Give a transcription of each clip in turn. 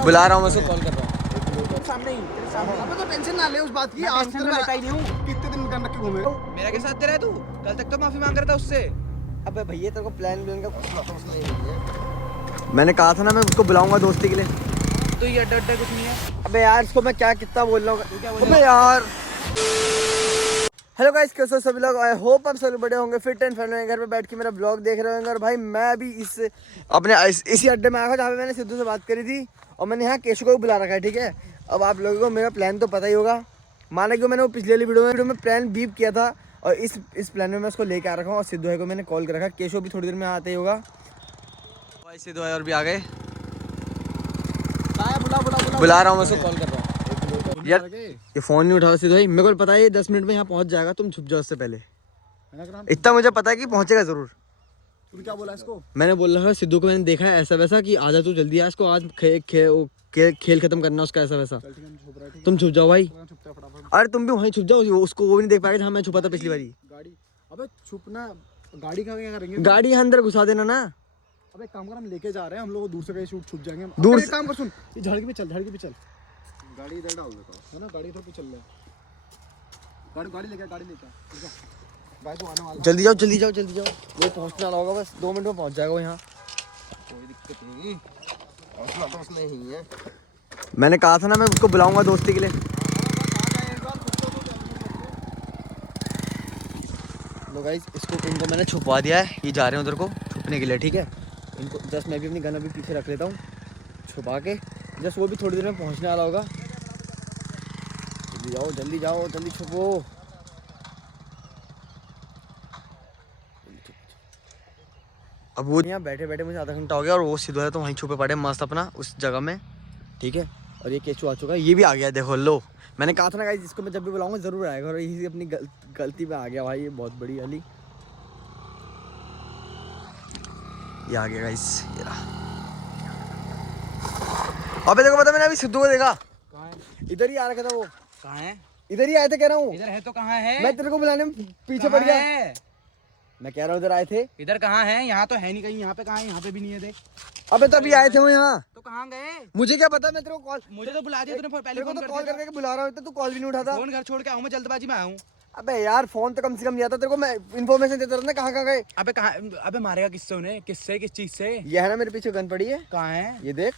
बुला रहा हूँ मैं उसको, कॉल कर रहा हूँ। सामने ही तेरे सामने। अबे तो टेंशन ना ले उस बात की, आज तक मैं लेता ही नहीं हूँ। कितने दिन गन रख के घूमे? मेरा क्या साथ दे रहा है तू? कल तक तो माफी मांग रहा था उससे। अबे भैया तेरे को प्लान का कुछ पता नहीं है। मैंने कहा था ना मैं उसको बुलाऊंगा दोस्ती के लिए। तो ये अड्डा अड्डा कुछ नहीं है। अबे यार इसको मैं क्या कितना बोल रहा हूँ। अबे यार हेलो गाइस, कैसे हो सभी लोग? आई होप आप सभी बड़े होंगे, फिट एंड फाइन होंगे, घर पे बैठ के मेरा ब्लॉग देख रहे होंगे। और भाई मैं अभी इसी अड्डे में आया था जहाँ पे मैंने सिद्धू से बात करी थी, और मैंने यहाँ केशव को भी बुला रखा है। ठीक है, अब आप लोगों को मेरा प्लान तो पता ही होगा। माना कि मैंने वो पिछले वाली वीडियो में प्लान बीप किया था, और इस प्लान में मैं उसको लेके आ रखा हूँ। और सिद्धू भाई को मैंने कॉल कर रखा, केशव भी थोड़ी देर में आते ही होगा। भाई सिद्धू भाई और भी आ गए। बुला रहा हूँ मैं उसको, कॉल कर रहा हूँ। यार ये फोन नहीं उठा सिद्धू भाई, मेरे को पता है ये 10 मिनट में यहाँ पहुँच जाएगा, तुम छुप जाओ उससे पहले। इतना मुझे पता है कि पहुँचेगा जरूर। तू क्या बोला इसको? मैंने बोल रहा है सिद्धू को, मैंने देखा है ऐसा वैसा कि आजा तू जल्दी आ, इसको आज खेल खत्म करना उसका ऐसा वैसा। तुम छुप जाओ भाई। अरे तुम भी वहीं छुप जाओ, उसको वो भी नहीं देख पाएगा जहाँ मैं छुपा था पिछली बारी। गाड़ी, अबे छुपना, गाड़ी कहाँ क्या करेंगे? गाड़ी अंदर घुसा देना ना। अबे काम कर, हम लेके जा रहे हैं, हम लोग दूर से कहीं शूट छुप जाएंगे। दूर से काम कर, सुन ये झाड़ी पे चल, झाड़ी पे चल। गाड़ी इधर डाल देता हूं, है ना? गाड़ी इधर पे चल रहा है। गाड़ी लेके भाई तू आने वाला। जल्दी जाओ जल्दी जाओ जल्दी जाओ, वो पहुंचने वाला होगा, बस 2 मिनट में पहुंच जाएगा वो यहाँ। कोई दिक्कत नहीं, हौसला तो उसमें ही है। मैंने कहा था ना मैं उसको बुलाऊंगा दोस्ती के लिए। लो गाइस, इनको मैंने छुपवा दिया है, ये जा रहे हैं उधर को छुपने के लिए। ठीक है, इनको जस्ट मैं भी अपनी गन अभी पीछे रख लेता हूँ छुपा के, जस्ट वो भी थोड़ी देर में पहुँचने वाला होगा। जल्दी जाओ जल्दी छुपो। अब वो यहाँ बैठे बैठे मुझे आधा घंटा हो गया, और वो सिद्धू है तो वहीं छुपे पड़े मस्त अपना उस जगह में। ठीक है, और ये केचू आ चुका है, ये भी आ गया। देखो लो, मैंने कहा था ना गाइस, जिसको मैं जब भी बुलाऊंगा जरूर आएगा, और यही अपनी गलती पे आ गया भाई, ये बहुत बड़ी वाली। ये आ गया गाइस, ये रहा। अबे देखो, पता मैंने अभी सिद्धू को देखा। कहाँ है? इधर ही आ रखा था वो। कहाँ है? इधर ही आए थे, कह रहा हूँ। इधर है तो कहाँ है? मैं तेरे को बुलाने में पीछे पड़ गया। मैं कह रहा हूँ इधर आए थे। इधर कहाँ है? यहाँ तो है नहीं कहीं। यहाँ पे कहाँ है? यहाँ पे भी नहीं है, देख। अबे तो अभी आए थे वो यहाँ। तो कहाँ गए? मुझे क्या पता, मैं तेरे को कॉल, मुझे तो बुला दिया तूने, पहले को फोन तो कर कॉल दिया। करके बुला रहा हूँ, तू कॉल भी नहीं उठाता। फोन घर छोड़ के आऊँ मैं, जल्दबाजी में आया हूँ। अबे यार फोन तो कम से कम दिया था तेरे को, मैं इन्फॉर्मेशन देता था ना कहाँ कहाँ गए। अबे कहाँ? अबे मारेगा किससे उन्हें? किससे? किस चीज से? ये है ना मेरे पीछे गन पड़ी है, कहाँ है? ये देख।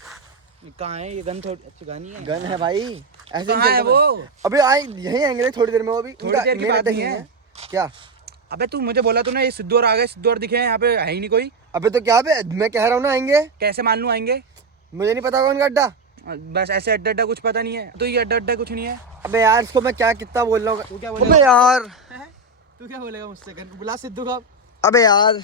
कहाँ है ये गन? थोड़ी अच्छी गन ही है। गन है भाई, ऐसे कहाँ है वो? अबे आए यहीं आएंगे थोड़ी देर में, वो भी थोड़ी देर की बात नहीं है। क्या? अबे तू मुझे बोला तूने ये सिद्धू और आ गए, सिद्धू और दिखे हैं, यहाँ पे है ही नहीं कोई। अबे तो क्या बे, मैं कह रहा हूँ ना आएंगे। कैसे मान लूँ आएंगे? मुझे नहीं पता कौन का अड्डा। बस ऐसे अड्डा अड्डा कुछ पता नहीं है। तो ये अड्डा अड्डा कुछ नहीं है। अबे यार इसको मैं क्या कितना बोल रहा हूँ। तू क्या अबे बोलेगा? यार तू क्या बोलेगा मुझसे? बुला सिद्धू को। अबे यार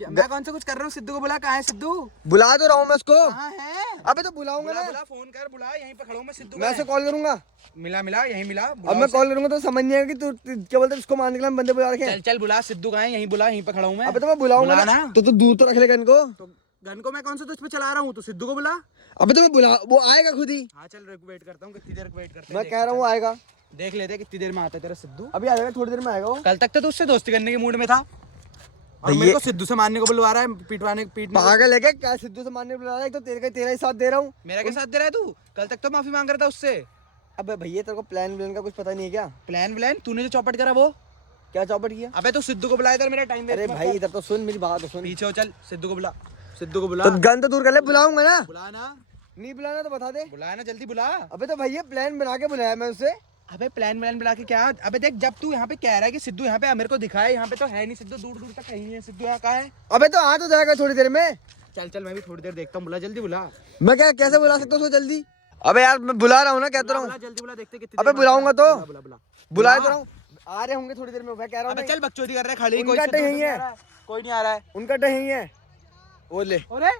मैं कौन सा कुछ कर रहा हूँ? सिद्धू को बुला। कहाँ है सिद्धू? बुला तो रहा हूँ मैं उसको। कहाँ है? अबे तो बुलाऊंगा ना। बुला, फोन कर, बुला। यहीं पे खड़ा हूँ मैं। सिद्धू मैं उसे कॉल करूंगा। मिला यहीं मिला। अब मैं कॉल करूंगा तो समझ नहीं आएगा कि तू क्या बोलते, उसको मारने के लिए बंदे बुला रखे। चल बुला। सिद्धू कहाँ है? यहीं बुला, यहीं पे खड़ा हूँ मैं। अबे तो मैं बुलाऊंगा ना। तो दूर तो रख लेगा इनको। तो गन को मैं कौन सा तुझ पे चला रहा हूँ? तो सिद्धू को बुला। अबे तो मैं बुला, वो आएगा खुद ही। हाँ चल, वेट करता हूँ। कितनी देर वेट करते हैं? मैं कह रहा हूँ आएगा। देख लेते हैं कितनी देर में आता है तेरा सिद्धू। अभी आ जाएगा, थोड़ी देर में आएगा वो। कल तक तो तू उससे दोस्ती करने के मूड में था, और मेरे को सिद्धू से मारने को बुलवा रहा है, पीटने। पागल है क्या सिद्धू से मारने बुला रहा है? तो तेरा ही साथ दे रहा हूँ। मेरा क्या साथ दे रहा है तू? कल तक तो माफी मांग रहा था उससे। अबे भैया तेरे को प्लान का कुछ पता नहीं है क्या? प्लान तूने जो चौपट करा वो क्या चौपट किया? अबे तो सिद्धू को बुलाया था, मेरा टाइम अरे भाई इधर तो सुन मेरी बात, सुन। पीछे हो, चल सिद्धू को बुला। सिद्धू को बुला। तो गन तो दूर कर ले, बुलाऊंगा ना। बुला ना। नहीं बुलाना तो बता दे। बुलाया ना, जल्दी बुला। अबे तो भैया प्लान बना के बुलाया मैं उससे। अबे प्लान बुला के क्या? अबे देख, जब तू यहाँ पे कह रहा है कि सिद्धू यहाँ पे मेरे को दिखाए, यहाँ पे तो है नहीं सिद्धू, दूर दूर तक कहीं नहीं है सिद्धू। यहाँ कहाँ है? अबे तो आ तो जाएगा थोड़ी देर में। चल मैं भी थोड़ी देर देखता हूँ। बुला, जल्दी बुला। मैं क्या कैसे बुला सकता हूँ उसको जल्दी? अबे यार मैं बुला रहा हूँ ना, कहता रहा हूँ। जल्दी बुला, देखते कितनी। अबे बुलाऊंगा तो बुलाया तो रहा हूँ, आ रहे होंगे थोड़ी देर में, मैं कह रहा हूँ। चल बकचोदी कर रहे हैं खाली। उनका अड्डा यही है, कोई नहीं आ रहा है। उनका अड्डा यही है। वो ले अरे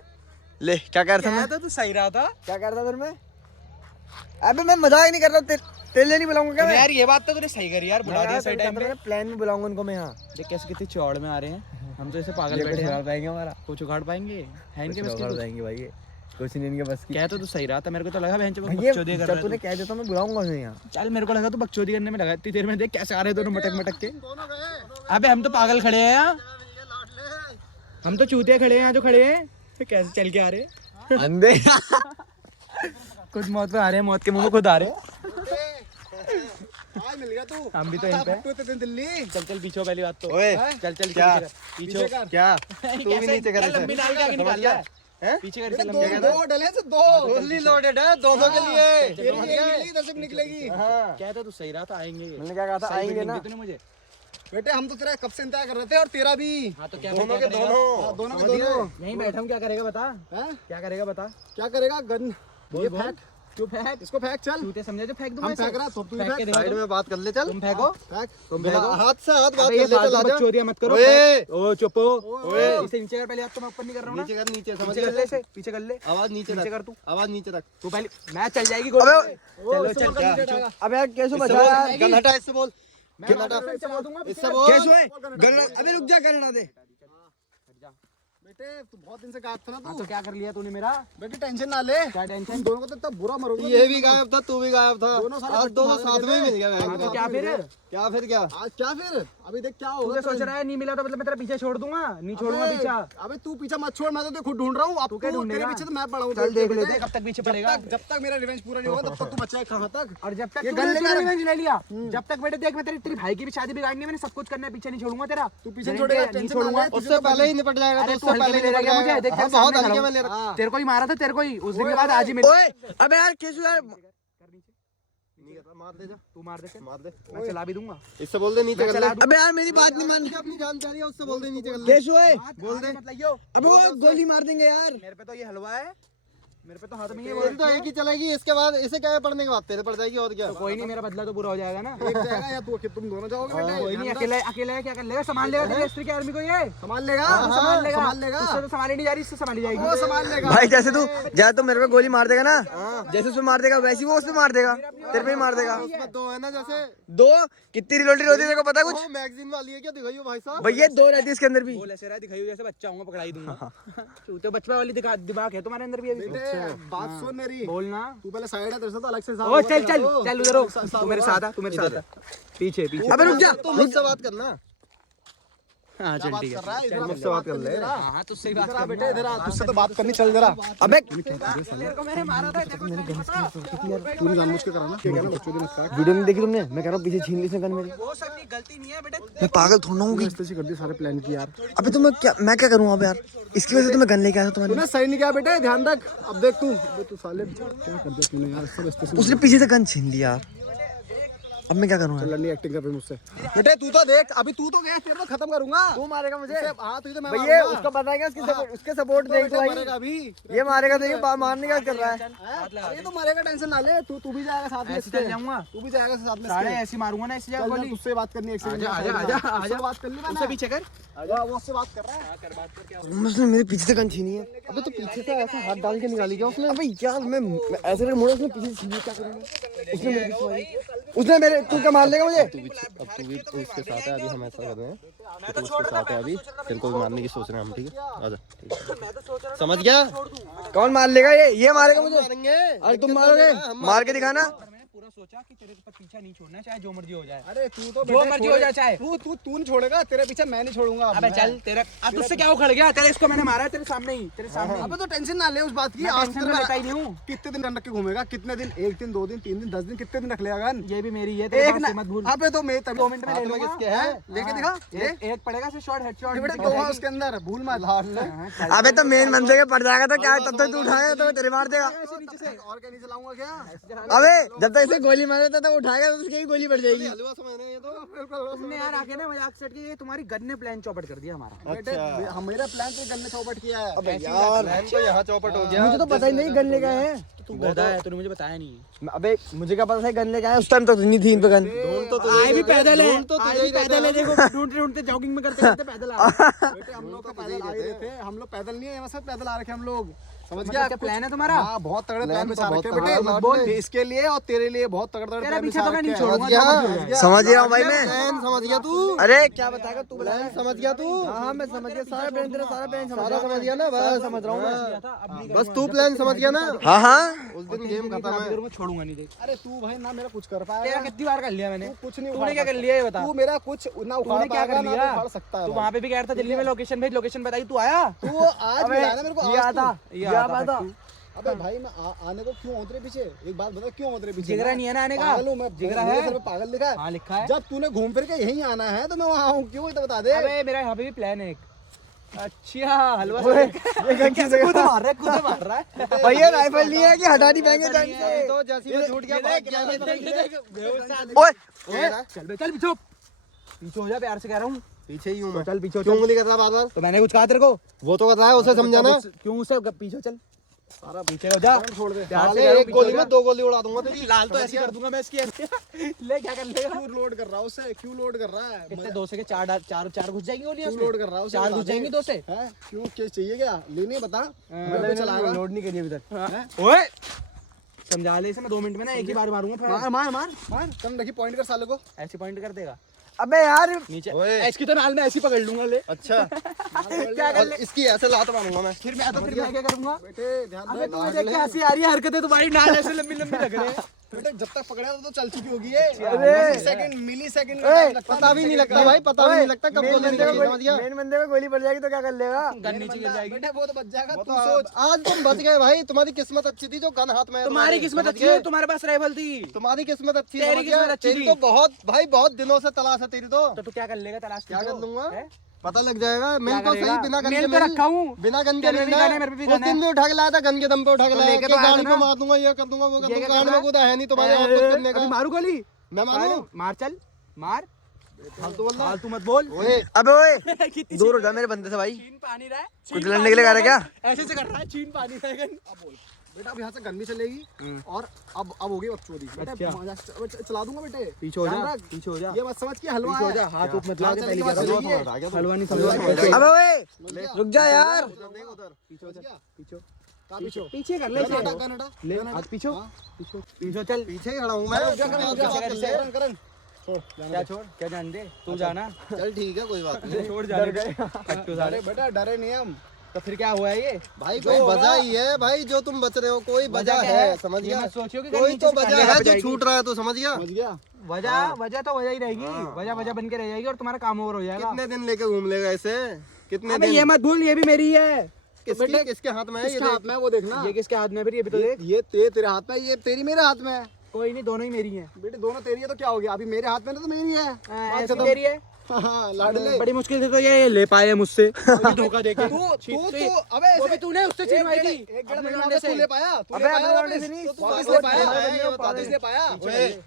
ले, क्या कह रहा था? तू सही रहा था। क्या कर रहा था फिर मैं? अबे मैं मजाक ही नहीं कर रहा हूँ, तेरे लिए नहीं बुलाऊंगा क्या मैं? यार ये बात तो तूने सही करी यार, बुला दिया सही टाइम पे। प्लान में बुलाऊंगा उनको मैं यहाँ। देख कैसे कितनी चौड़ में आ रहे हैं। हम तो ऐसे पागल बैठे उखाड़ हैं। पाएंगे हमारा? कुछ उखाड़ पाएंगे? है इनके बस की उखाड़ कुछ? पाएंगे भाई, ये कुछ नहीं इनके बस की। कह तो तू सही रहा था, मेरे को तो लगा बहन भैया बकचोदी कर जब रहा तूने है। कह दिया तो मैं बुलाऊंगा उन्हें यहाँ। चल मेरे को लगा तू बकचोदी करने में लगा। इतनी देर में देख कैसे आ रहे हैं दोनों मटक के। अबे हम तो पागल खड़े हैं यहाँ, हम तो चूतिया खड़े हैं यहाँ जो खड़े हैं। कैसे चल के आ रहे हैं अंधे। खुद मौत पे आ रहे हैं, मौत के मुंह में खुद आ रहे हैं। आज मिल गया तू। हम भी तो यहीं पे हैं। तू इतने दिन दिल्ली। चल चल पीछे हो पहली बात तो। ओए चल चल क्या? पीछे हो। क्या तू भी नीचे कर लंबी नाल का आगे निकाल लिया है। पीछे कर दो लंबी दो डले से दो। फुल्ली लोडेड है दोनों के लिए। तेरी एक निकलेगी, इधर से भी निकलेगी। क्या था तू सही रहा था, आएंगे ये। मैंने क्या कहा था, सही आएंगे बिल्डिंग ना। दी तूने मुझे। बेटे हम तो तेरा कब से इंतजार कर रहे थे और तेरा भी। हाँ तो क्या दोनों के करेगा? दोनों। दोनों के दोनों। यहीं बैठा हूँ, क्या करेगा बता। हैं? क्या करेगा बता। क्या करेगा? गन ये बोल। फेंक। क्यों फेंक? इसको फेंक चल। तूते समझे जो फेंक दूं हम मैं इसे? फेंक रहा, तो तू फेंक के फेंक। दिखा साइड दो। में बात कर ले, चल तुम फेंको। फेंक। तुम देखो। हाथ से हाथ बात अबे ये कर ले, चल फालतू आजा। बकचोदियां मत करो। ओए। ओ चुप हो। ओए। इसे नीचे कर, पहले आप तो मैं ऊपर नहीं कर रहा हूँ ना। नीचे कर, नीचे समझ पीछे कर ले इसे, पीछे कर ले। आवाज नीचे नीचे रख, कर तू। आवाज नीचे रख। तू पहले मैं चल जाएगी अबे चलो इससे चल बोल, गन नीचे अबे यार कैसे इससे बचा बोल, यार, गन हटा इससे बोल, मैं गन हटा इससे चला दूंगा इससे बोल। कैसे है अबे रुक जा, गन हटा दे। बेटे तू बहुत दिन से गायब था ना हाँ तू। तो क्या कर लिया तूने मेरा। बेटे टेंशन ना ले। क्या टेंशन। तुम दोनों को तो इतना बुरा मरोगे। ये भी गायब था, तू भी गायब था, दोनों साले आज दोनों भाग साथ में ही मिल गया। हाँ तो क्या फिर। क्या फिर क्या? आज क्या फिर? अभी देख क्या तू होगा। क्या सोच रहा है, नहीं मिला तो मतलब मैं तेरा पीछे छोड़ दूंगा, नहीं छोड़ूंगा पीछा। अबे तू पीछा मत छोड़, मैं तो खुद ढूंढ रहा हूँ। अब तू क्या तेरे ढूंढेगा? पीछे तो मैं पड़ा हूँ। चल देख लेते। कब तक पीछे पड़ेगा। जब तक मेरा रिवेंज पूरा नहीं होगा तब तक तू बचेगा कहाँ तक। और जब तक ये तूने गन लेकर- तूने रिवेंज ले लिया, जब तक बेटे देख मैं तेरी भाई की भी शादी बिगाड़नी है, मैंने सब कुछ करना है, पीछे नहीं छोड़ूंगा तेरा। तू पीछे नहीं छोड़ेगा, नहीं टेंशन छोड़ूंगा। ना ले। उससे पहले ही निपट जाएगा, अरे तो तू उससे हल्के पहले में ले ही रहा निपट है मुझे, जाएगा। देख हाँ, तेरे बहुत सामने हल्के खड़ा में हूँ। ले रहा। तेरे को ही मारा था, तेरे को ही उस दिन के बाद आज ही मिल। ओए अबे यार केशव यार, मार दे जा, तू मार दे फिर। मार दे। मैं चला भी दूंगा। इससे बोल दे नीचे मैं कर ले। चला दूं। अबे यार मेरी बात नहीं मान, अपनी जान जा रही है, उससे बोल दे नीचे कर ले। केशव बोल दे मत लाइयो। अबे वो गोली मार देंगे यार। मेरे पे तो ये हलवा है, मेरे पे तो हाथ में ये तेरी तो एक ही चलेगी, इसके बाद इसे क्या है, पढ़ने के बाद तेरे पड़ जाएगी, और क्या। तो कोई नहीं, मेरा बदला तो पूरा हो जाएगा ना। एक जाएगा या तू तुम दोनों जाओगे बेटे। कोई नहीं, अकेले अकेले क्या कर लेगा, संभाल लेगा तेरी स्त्री की आर्मी को ये। संभाल लेगा। संभाल लेगा, संभाल लेगा। उससे तो संभाली नहीं जा रही, इससे संभाली जाएगी। वो संभाल लेगा। भाई जैसे तू मेरे पे गोली मार देगा ना, जैसे उसमें मार देगा वैसे ही वो उसमें मार देगा, तेरे पे ही मार देगा। उसमें दो है ना, जैसे दो कितनी रिलोडेड होती है तेरे को पता है कुछ? मैगजीन वाली है क्या, दिखाइयो भाई साहब। भैया दो रहती है इसके अंदर भी। बोल ऐसे रहा दिखाई जैसे बच्चा हूँ, पकड़ाई दूंगा। तो बचपन वाली दिमाग है तुम्हारे अंदर भी अभी। बेटे बात सुन मेरी। बोलना। तू पहले साइड है, तेरे से तो अलग से हिसाब ओ होगा चल तेरा चल तो। चल उधर हो, तू मेरे साथ आ, तू मेरे साथ आ। पीछे पीछे। अबे रुक जा, तो मुझसे बात करना। हाँ चल ठीक कर है। रहा है, इधर मुझसे बात कर ले। हाँ तुझसे ही बात इधर आ कर बेटे, इधर आ, तुझसे तो बात करनी, चल जरा। अबे तेरे को मैंने मारा था, तेरे को नहीं पता। तूने जानबूझ के करा ना, क्या कहना बच्चों दिन स्टार्ट। वीडियो नहीं देखी तुमने? मैं कह रहा हूँ पीछे छीन ली इसने गन मेरी। वो सब नहीं, गलती नहीं है बेटे। मैं पागल थोड़ा हूँ कि इस तरह से कर दिए सारे प्लान की यार। अबे तो मैं क्या करूँ अब यार, इसकी वजह से तो मैं गन लेके आया था तुम्हारे। तूने सही नहीं किया बेटे, ध्यान रख। अब देख तू, अबे तू साले क्या कर दिया तूने यार, सब स्टेशन उसने पीछे से गन छीन लिया यार, अब मैं क्या करूँ यार? लड़नी एक्टिंग कर रही मुझसे। बेटे तू तो देख, अभी तू तो गया, तेरे को खत्म करूंगा। तू मारेगा मुझे? हाँ तुझे तो मैं भैया मारूंगा। उसको बताएगा, उसके सपोर्ट देख तो मारेगा भाई। अभी। ये मारेगा, देखिए मारने का कर रहा है। अरे तो मरेगा, टेंशन ना ले। तू भी जाएगा साथ में ऐसे इसके। चल जाऊंगा। तू भी जाएगा साथ में साढ़े इसके। ऐसी मारूंगा ना इसी जगह चल जा, गोली। तुझसे बात करनी है, एक सेकंड। आजा, आजा, आजा, आजा। उससे बात कर ली उससे मैंने। पीछे कर। आजा, वो उससे बात कर रहा है। उसने मेरे पीछे से गन छीनी है। अबे तो पीछे से ऐसा हाथ डाल के निकाली क्या उसने? अबे यार मैं ऐसे करके मुड़ा, उसने पीछे से छीनी, क्या करूँगा? उसने मेरे पीछे मारी। उसने मेरे, तू क्या मार लेगा मुझे? अब तू भी उसके साथ है, अभी हम ऐसा कर रहे हैं, तो तू उसके साथ है अभी, तेरे को भी मारने की सोच रहे हैं हम, ठीक है? आजा, ठीक है। समझ गया? कौन मार लेगा? ये मारेगा मुझे? मारेंगे। अरे तुम मारोगे? मार के दिखाना। मैंने पूरा सोचा कि तेरे ऊपर पीछा नहीं छोड़ना, चाहे जो मर्जी हो जाए। अरे तू तो जो मर्जी हो जाए चाहे। तू नहीं छोड़ेगा, तेरे पीछे मैं नहीं छोड़ूंगा। अबे चल तेरा, अब तुझसे क्या उखड़ गया? तेरे इसको मैंने मारा है तेरे सामने ही, तेरे सामने ही। अबे तो टेंशन ना ले उस बात की। मैं आज टेंशन तेरे में रहता ही नहीं हूँ। कितने दिन रख के घूमेगा? कितने दिन? 1 दिन, 2 दिन, 3 दिन, 10 दिन, कितने दिन रख लेगा गन? ये भी मेरी है, तेरे एक बात ना, से मत भूल। अबे तो मैं तभी 2 मिनट में ले हाथ लूंगा। किसके है? लेके दिखा। ले एक पड़ेगा से शॉट, हेडशॉट। ये बेटा दो है उसके अंदर, भूल मत। अबे तो मेन बंदे के पड़ जाएगा तो क्या, तब तक तू उठाएगा तो तेरे मार देगा। नीचे से और क्या नीचे लाऊंगा क्या? अबे जब तक इसे गोली मारे तब तक उठाएगा तो उसकी भी गोली पड़ जाएगी। हलवा समझ रहे हैं ये तो। तुमने यार आके ना मजाक सेट के तुम्हारी गन ने प्लान चौपट कर दिया हमारा। बेटे हमारा प्लान तो गन में चौपट किया है। अबे यार प्लान तो यहाँ चौपट हो गया। मुझे तो पता ही नहीं गन लेके आए हैं। तू गधा है, तूने मुझे बताया नहीं। अबे मुझे क्या पता था गन लेके आए, उस टाइम तक नहीं थी इन पे गन। ढूंढ तो आए भी पैदल है, ढूंढ तो आए तुझे भी ही पैदल है, देखो ढूंढते ढूंढते जॉगिंग में करते करते पैदल आ रहे। बेटे हम लोग तो पैदल आ ही रहे थे। हम लोग पैदल नहीं है, यहाँ से पैदल आ रखे हम लोग। समझ मतलब गया? क्या प्लान है तुम्हारा? हाँ बहुत तगड़े प्लान बिछा बहुत रखे तगड़ा बेटे। मत बोल बोल। इसके लिए और तेरे लिए बहुत तगड़े तगड़े तेरा प्लान पीछे बिछा तो मैं रखे नहीं हैं। छोड़ूंगा, गया? समझ हो जाए। समझ गया हूँ भाई मैं। प्लान समझ गया तू? अरे क्या बताएगा तू, बता। प्लान समझ गया तू? हाँ मैं समझ गया, सारा प्लान तेरा, सारा प्लान सारा समझ गया ना? बस समझ रहा हूँ मैं। अब नहीं बस तू प्लान समझ गया ना? हाँ हाँ उस दिन गेम खत्म है। करूंगा, छोड़ूंगा नहीं। देख अरे तू भाई ना मेरा कुछ कर तेरा पाएगा। कितनी बार कर लिया मैंने। तू कुछ नहीं तूने क्या कर लिया ये बता। तू मेरा कुछ ना उखाड़ तूने क्या पाएगा कर ना लिया? उखाड़ सकता है तू भाई। वहाँ पे भी कह रहा था दिल्ली में लोकेशन भेज, लोकेशन बताई, तू आया? तू आज अबे मिला ना मेरे को। ये आज तू। आता, ये आता था। अबे भाई मैं आने को क्यों उतरे पीछे, एक बात बता क्यों उतरे पीछे? जिगरा नहीं है ना आने का? पागल हूँ मैं, जिगरा मेरे है? सर पे पागल लिखा है। हाँ लिखा है। जब तूने घूम फिर के यहीं आना है तो मैं वहाँ आऊँ क्यों, ये तो बता दे। अबे मेरा यहाँ पे भी प्लान है एक। अच्छा हलवा ये गन किस जगह खुद मार रहा है, खुद मार रहा है। भैया राइफल नहीं है कि हटा नहीं पाएंगे जान से। तो जैसे मैं छूट गया भाग गया ओए चल बे चल पीछे पीछे हो जा, प्यार से कह रहा हूँ। पीछे ही हूँ मैं। चल पीछे हो, क्यों चल। उंगली कर रहा बार बार? तो मैंने कुछ कहा तेरे को? वो तो कर रहा है, उसे समझाना। क्यों उसे पीछे चल, सारा पीछे हो जा। छोड़ दे। प्यार से साले कह रहा हूँ, एक पीछे हो गोली जा। में 2 गोली उड़ा दूंगा तेरी। लाल तो ऐसे कर दूंगा मैं इसकी ऐसे। ले क्या कर लेगा? क्यों लोड कर रहा है उसे, क्यों लोड कर रहा है? कितने 2 से के 4 घुस जाएंगी गोलियां क्यों उसमें? लोड कर रहा है उसे? 4 घुस जाएंगी 2 से। हैं? क्यों केस चाहिए क्या? लेनी बता। मैं चलाएगा। लोड नहीं करिए अभी तक। ओए समझा ले इसे, मैं 2 मिनट में ना एक ही बार मारूंगा। मार मार मार मार, कम रखी पॉइंट कर साले को। ऐसे पॉइंट कर देगा अबे यार नीचे। ओए। इसकी तो नाल में ऐसी पकड़ लूंगा। ले अच्छा क्या कर ले? इसकी ऐसे लात मारूंगा मैं। फिर मैं क्या करूंगा? बेटे ध्यान अबे दे। तुम्हें देख के हंसी आ रही है, हरकतें तुम्हारी नाल ऐसे लंबी लंबी लग रही है। बेटे जब तक पकड़ा तो चल चुकी होगी ये। अरे। सेकंड मिली सेकंड पता भी नहीं लगता भाई, पता भी नहीं लगता कब गोली निकली, समझ गया? मेन बंदे में गोली पड़ जाएगी तो क्या कर लेगा? गन नीचे गिर जाएगी। बेटे वो तो बच जाएगा, वो तू तो सोच। आज तुम बच गए भाई, तुम्हारी किस्मत अच्छी थी जो गन हाथ में है तुम्हारी किस्मत समझ अच्छी गए? है, तुम्हारे पास राइफल थी। तुम्हारी किस्मत अच्छी तेरी समझ गया? किस्मत अच्छी तेरी थी। तो बहुत भाई बहुत दिनों से तलाश है तेरी तो। तो तू क्या कर लेगा? तलाश क्या कर लूंगा? है? पता लग जाएगा। मिल क्या तो सही, करेगा? बिना गन मिल के तो मिल। रखा हूँ। बिना गन के तेरे में भी मिलना गन है, है। मेरे पे भी उस गन है। दिन भी उठा के लाया था, गन के दम पे उठा के तो लाया लेके कि तो आया गाड़ी था को ना। मार दूंगा, ये कर दूंगा, वो कर ये दूंगा। क्या गाड़ी कर में रहा कूदा है नहीं तुम्हारे हाथ कुछ करने अभी का। मारू गोली? मैं मारूं? मार चल मार। फालतू बोल रहा है। फालतू मत बोल। ओए अबे ओए कितनी दूर हो जा मेरे बंदे से भाई। छीन पानी रहा है। कुछ छीन लड़ने के लिए पानी कह रहा है रहा है। ऐसे से कर रहा है, छीन पानी रहा है। अब बोल बेटा, अब यहाँ से गन भी चलेगी और अब होगी बकचोदी। बेटा अच्छा। चला दूंगा बेटे। पीछे हो जा, ध्यान रख। पीछे हो जा। ये मत समझ के हलवा पीछे हो जा, है। हाथ ऊपर मत हाँ, लगा के पहले चलने कह के रहा बाद हूँ। चलेगी ये। हलवा नहीं समझ अबे ओए समझ गया? रुक जा यार। उधर देख उधर। पीछे हो जा, पीछे कहाँ पीछे? पीछे कर ले गन हटा, इसे। गन हटा, ले गन हटा। हाथ पीछे हाँ। पीछे चल। पीछे ही खड़ा हूँ मैं। करण, करण, करण। छोड़, जाने क्या दे। छोड़, क्या जान दे तू जाना। चल ठीक है, कोई बात नहीं। छोड़ जाने दे। कट्टू साले। डरे बेटा, डरे नहीं हम। तो फिर क्या हुआ है ये? भाई कोई वजह ही है भाई, जो तुम बच रहे हो कोई वजह क्या है, समझ ये गया? मत सोचियो कि कोई नीचे तो से वजह खाने है लग जो जाएगी। छूट रहा है, तो समझ गया? समझ गया? वजह तो वजह ही रहेगी। वजह बन के रह जाएगी और तुम्हारा काम ओवर हो जाएगा। कितने दिन लेके घूम लेगा इसे? कितने अबे दिन? ये मत भूल, ये भी मेरी है। किसकी, किसके हाथ में है ये? किसके हाथ में है वो देखना। ये किसके हाथ में है फिर? ये भी तो देख। ये तेरे हाथ में है, ये तेरी मेरे हाथ में है। कोई नहीं, दोनों ही मेरी हैं। बेटे दोनों तेरी है तो क्या हो गया? अभी मेरे हाथ में तो मेरी है। बात ऐसी खत्म। तेरी है। हाँ, लाडले। बड़ी मुश्किल से तो ये ले पाए मुझसे। धोखा देके। तू तो अबे वो भी तूने उससे छीनवाई थी। एक डेढ़ अपने महीना लौंडे में से। तू ले पाया? तू अबे ले अपने पाया लौंडे से वापस? नहीं, तो तू वापस वापस ले ले पाया? पाया, ये वापस ले पाया?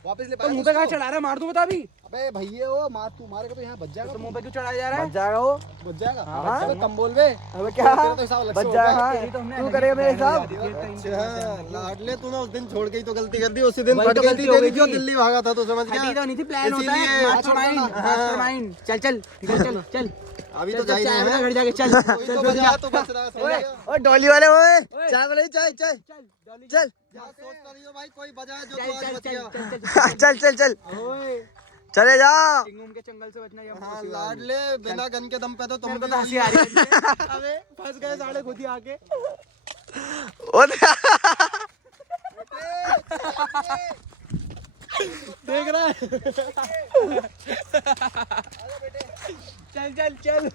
वापस ले तो पाया? मुंह पे कहाँ चढ़ा रहा है? मार दूं बता अभी। अबे भैया वो मार, तू मारेगा तो यहाँ बच जाएगा। तो मुंह पे क्यों चढ़ाया जा रहा बच है? जाएगा वो। बच जाएगा। हाँ। अबे कम बोल बे। अबे क्या तेरा तो हिसाब अलग से बच होगा। जाएगा। तेरी तो हमने तू अलग करेगा ही मेरे बहन हिसाब। लगा दी। अच्छा लाडले, तूने उस दिन छोड़ के ही तो गलती कर दी। उसी दिन वही फट तो गई गलती थी हो तेरी, गई जो थी। दिल्ली भागा था, तो समझ हटी गया? तो नहीं थी, प्लान होता है। इसीलिए- मास्टरमाइंड, मास्टरमाइंड। चल निकल, चल अभी चल तो जा ही चाय रहे वाला हैं। घर जाके चल। कोई तो बच रहा है, तो बच रहा है, समझ गया? ओए डॉली वाले ओए चाय वाले चाय चाय चल क्या सोच कर रही हो भाई? कोई वजह है जो चल तू आज चल बच चल गया? चल चल चल चल ओए चले जा। चिंगम के चंगल से बचना। ये हाँ लाडले, बिना गन के दम पे तो तुम मेरे को भी तो हंसी आ रही है। अबे फंस गए साले खुद ही आके। ओ देख रहा है? चल चल चल।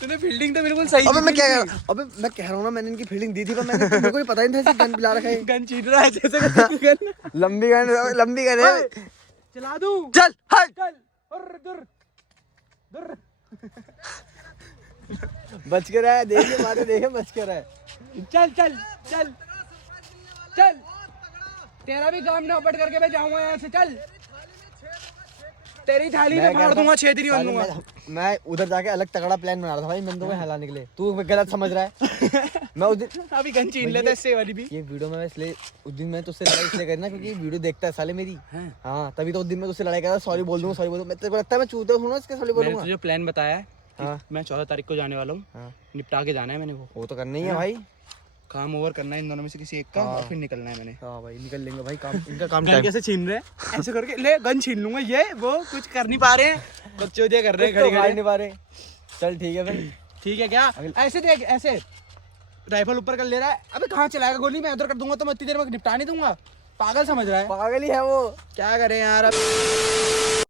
तूने फील्डिंग तो बिल्कुल सही अबे की मैं क्या थी। कह रहा हूँ? अबे मैं कह रहा हूँ ना, मैंने इनकी फील्डिंग दी थी पर मैंने मेरे को भी पता ही नहीं था कि गन पिला रखा है। गन छीन रहा है जैसे कि गन लंबी गन है। चला दूं। चल हट। चल और दूर दूर। बच के रहा है, देखिए मारे देखे बच के रहा है। चल चल चल चल। तेरा भी काम ना पट करके मैं जाऊंगा यहाँ से। चल तेरी थाली में फाड़ दूंगा, 6 दिन ही बन दूंगा। मैं उधर जाके अलग तगड़ा प्लान बना रहा था भाई, मैं तुम्हें हिलाने के लिए। तू गलत समझ रहा है। मैं उस दिन अभी गन छीन लेता है इससे वाली भी। ये वीडियो में इसलिए उस दिन मैं तुझसे लड़ाई इसलिए करना क्योंकि वीडियो देखता है साले मेरी। हाँ तभी तो उस दिन मैं तुझसे लड़ाई कर रहा, सॉरी बोल दूंगा, सॉरी बोल दूंगा। तेरे को लगता है मैं चूते हूँ ना इसके सॉरी मैंने बोलूंगा। तुझे प्लान बताया है कि हाँ। मैं 14 तारीख को जाने वाला हूँ। हाँ। निपटा के जाना है मैंने वो। वो तो करना ही है भाई। काम ओवर करना है इन दोनों में से किसी एक का और फिर निकलना है मैंने। हाँ भाई निकल लेंगे भाई, काम इनका काम गन टाइम। कैसे छीन रहे हैं? ऐसे करके ले गन छीन लूंगा। ये वो कुछ कर नहीं पा रहे हैं, बच्चों कर रहे हैं खड़े खड़े। नहीं पा रहे। चल ठीक है फिर। ठीक है क्या? ऐसे देख, ऐसे राइफल ऊपर कर ले रहा है। अबे कहाँ चलाएगा गोली? मैं उधर कर दूंगा तो मैं इतनी देर में निपटा नहीं दूंगा। पागल समझ रहा है। पागल ही है वो। क्या करें यार अब।